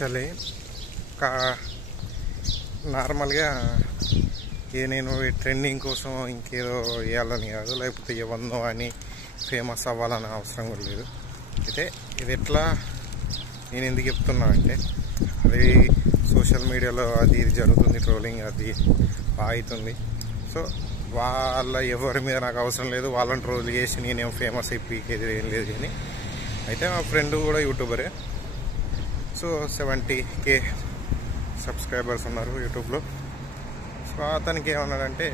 Actually కా నార్మల్గా నేను ట్రెండింగ్ కోసం ఇంకేదో వేయాలని కాదు, లేకపోతే ఇవ్వందో అని ఫేమస్ అవ్వాలని అవసరం కూడా లేదు. అయితే ఇది ఎట్లా నేను ఎందుకు చెప్తున్నా అంటే, అది సోషల్ మీడియాలో అది ఇది జరుగుతుంది, ట్రోలింగ్ అది అవుతుంది. సో ఎవరి మీద నాకు అవసరం లేదు, వాళ్ళని ట్రోల్ చేసి నేనేం ఫేమస్ అయిపోయేది ఏం లేదు. కానీ అయితే మా ఫ్రెండ్ కూడా యూట్యూబరే. సో 70K సబ్స్క్రైబర్స్ ఉన్నారు యూట్యూబ్లో. సో అతనికి ఏమన్నాడంటే,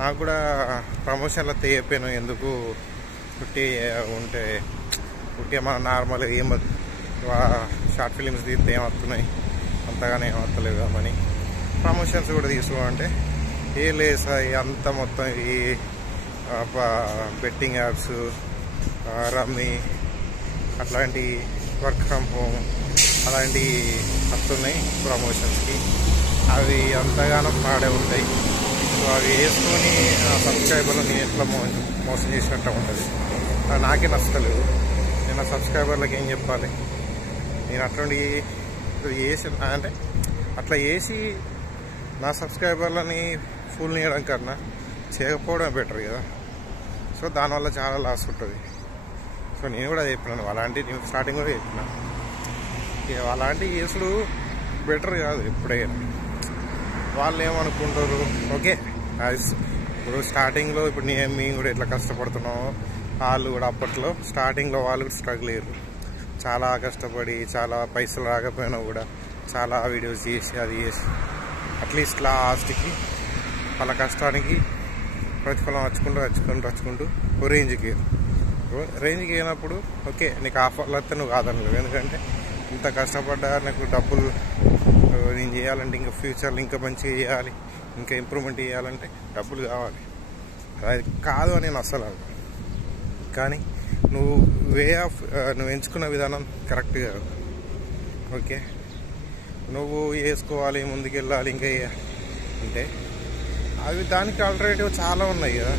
నాకు కూడా ప్రమోషన్లు అయిపోయాను, ఎందుకు పుట్టి ఉంటే మన నార్మల్ ఏం షార్ట్ ఫిలిమ్స్ తీస్తే ఏమవుతున్నాయి, అంతగానే ఏమవుతలేదు అని ప్రమోషన్స్ కూడా తీసుకోవాలంటే ఏ లేదు సార్, అంతా మొత్తం ఈ బెట్టింగ్ యాప్స్, రమ్మీ, అట్లాంటి వర్క్ ఫ్రమ్ హోమ్ అలాంటివి వస్తున్నాయి ప్రమోషన్స్కి. అవి అంతగానో పాడే ఉంటాయి. సో అవి వేసుకొని సబ్స్క్రైబర్లని ఎట్లా మోసం చేసినట్టు ఉంటుంది. నాకే నచ్చలేదు. నేను సబ్స్క్రైబర్లకు ఏం చెప్పాలి? నేను అట్లాంటి వేసి అంటే అట్లా వేసి నా సబ్స్క్రైబర్లని ఫుల్ చేయడం కన్నా చేయకపోవడం బెటర్ కదా. సో దానివల్ల చాలా లాస్ ఉంటుంది. సో నేను కూడా చెప్పినాను అలాంటి, నేను స్టార్టింగ్ కూడా చెప్పినా, అలాంటి కేసులు బెటర్ కాదు ఎప్పుడైనా. వాళ్ళు ఏమనుకుంటారు, ఓకే ఇప్పుడు స్టార్టింగ్లో ఇప్పుడు మేము కూడా ఎట్లా కష్టపడుతున్నామో వాళ్ళు కూడా అప్పట్లో స్టార్టింగ్లో వాళ్ళు కూడా స్ట్రగుల్ అయ్యారు. చాలా కష్టపడి, చాలా పైసలు రాకపోయినా కూడా చాలా వీడియోస్ చేసి అది చేసి అట్లీస్ట్ లాస్ట్కి వాళ్ళ కష్టానికి ప్రతిఫలం వచ్చుకుంటూ రేంజ్కి అయినప్పుడు ఓకే నీకు ఆఫర్లు వస్తే నువ్వు కాదనలేవు. ఎందుకంటే ఇంత కష్టపడ్డా నాకు డబ్బులు నేను చేయాలంటే, ఇంకా ఫ్యూచర్లో ఇంకా మంచిగా చేయాలి, ఇంకా ఇంప్రూవ్మెంట్ చేయాలంటే డబ్బులు కావాలి. అది కాదు అని నేను అస్సలు అను. కానీ నువ్వు ఎంచుకున్న విధానం కరెక్ట్ కాదు. ఓకే, నువ్వు వేసుకోవాలి, ముందుకెళ్ళాలి, ఇంకా అంటే అవి దానికి ఆల్టర్నేటివ్ చాలా ఉన్నాయి కదా.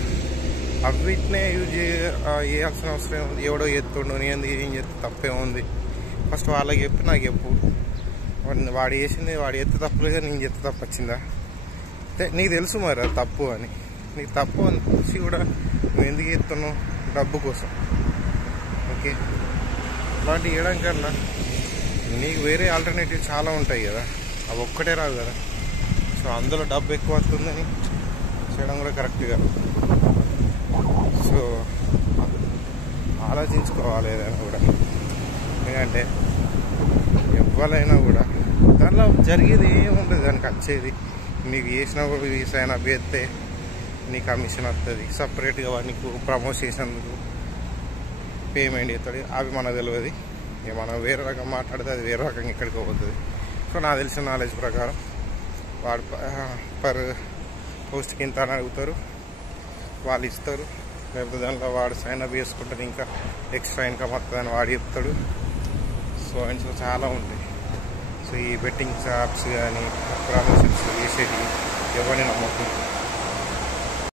అవిటినే యూజ్ చేయాల్సిన అవసరం ఉంది. ఎవడో ఎత్తుండు, నేను ఏం చేస్తే తప్పేముంది? ఫస్ట్ వాళ్ళకి చెప్పి నాకు చెప్పు, వాడు వేసింది వాడు ఎత్తే తప్పులుగా నేను చెత్త తప్పు వచ్చిందా? నీకు తెలుసు మరి అది తప్పు అని. నీకు తప్పు అని తెలిసి కూడా నువ్వు ఎందుకు ఎత్తున్నావు? డబ్బు కోసం. ఓకే, అలాంటివి వేయడం కన్నా నీకు వేరే ఆల్టర్నేటివ్ చాలా ఉంటాయి కదా, అవి ఒక్కటే రాదు కదా. సో అందులో డబ్బు ఎక్కువ వస్తుందని చేయడం కూడా కరెక్ట్ కాదు. సో ఆలోచించుకోవాలి ఏదైనా కూడా. ఎందుకంటే ఎవరైనా కూడా దానిలో జరిగేది ఏముంటుంది, దానికి వచ్చేది నీకు వేసిన వీసా అయినా వేస్తే నీ కమిషన్ వస్తుంది, సపరేట్గా నీకు ప్రమోట్ చేసినందుకు పేమెంట్ అవుతుంది. అవి మనకు తెలియదు. ఇక మనం వేరే రకం మాట్లాడితే అది వేరే రకంగా ఇక్కడికి పోతుంది. సో నాకు తెలిసిన నాలెడ్జ్ ప్రకారం వాడు పర్ పోస్ట్కి ఇంత అని అడుగుతారు, వాళ్ళు ఇస్తారు. లేకపోతే దాంట్లో వాడు సైన్ అప్ చేసుకుంటాడు, ఇంకా ఎక్స్ట్రా ఇన్కమ్ వస్తుందని వాడు చెప్తాడు. సో చాలా ఉంటాయి. సో ఈ బెట్టింగ్ యాప్స్ కానీ ప్రమోషన్స్ చేసేది ఎవరిని నమ్మకం.